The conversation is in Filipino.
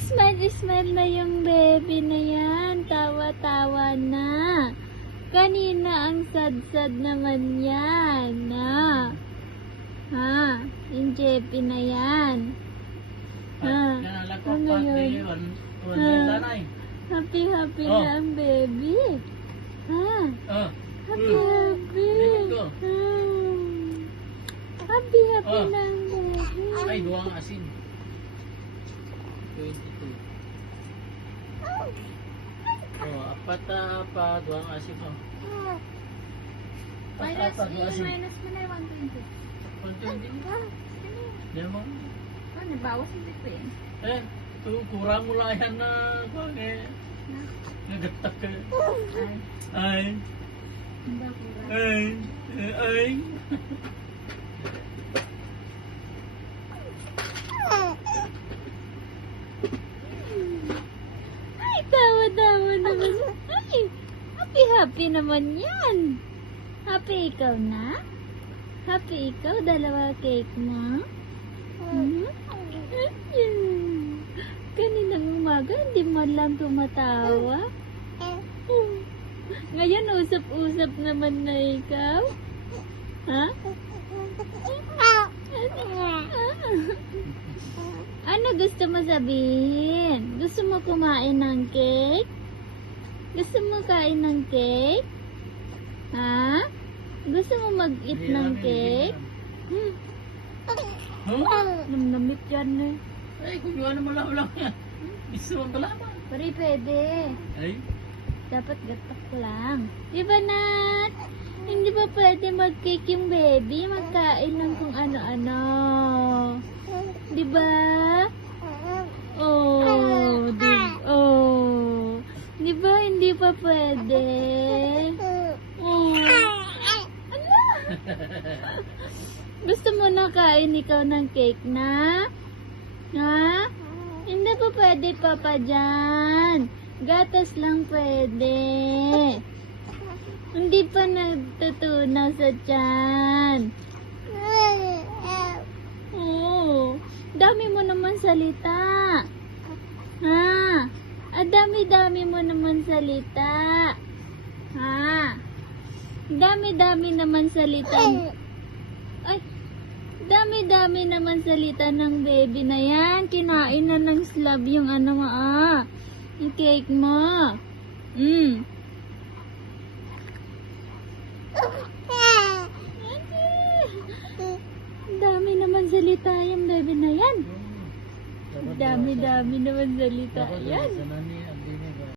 Smile na yung baby na yan. Tawa-tawa na. Kanina ang sad-sad naman yan. Yung Jeppy na yan. Ngayon. Happy na ang baby. Happy. Happy na ang baby. Ay, duwang asin. 22. Apat na pa, duwang asin mo. Minus mo na yung 120. 120? Di mo? Nabawas hindi ko eh. Kurang mo lang yan na kung nagatak ka. Ay. Ay, tawa-tawa naman. Ay, happy naman yan. Happy ikaw na? Happy ikaw? Dalawa cake mo? Kaninang umaga, hindi mo lang tumatawa. Ngayon, usap-usap naman na ikaw. Ha? Ano gusto mo sabihin? Gusto mo kumain ng cake? Gusto mo kain ng cake? Ha? Gusto mo mag-eat ng cake? Namnamit yan eh. Ay, kung yun naman lang yan. Gusto mo malaman. Pari, pwede. Ay. Dapat gatak lang. Diba, Nat? Hindi ba pwede mag-cake yung baby? Magkain lang kung ano-ano. Diba? Diba hindi pa pwede? Gusto mo na kain ikaw ng cake na? Ha? Hindi pa pwede, Papa dyan. Gatas lang pwede. Hindi pa nagtutunaw sa tiyan. Dami mo naman salita. Ha? Dami-dami mo naman salita. Ha? Dami-dami naman salita. Ay, dami-dami naman salita ng baby na yan. Kinain na ng slab yung ano mo, yung cake mo. Dami naman salita yung baby na yan. Dami-dami naman salita yan.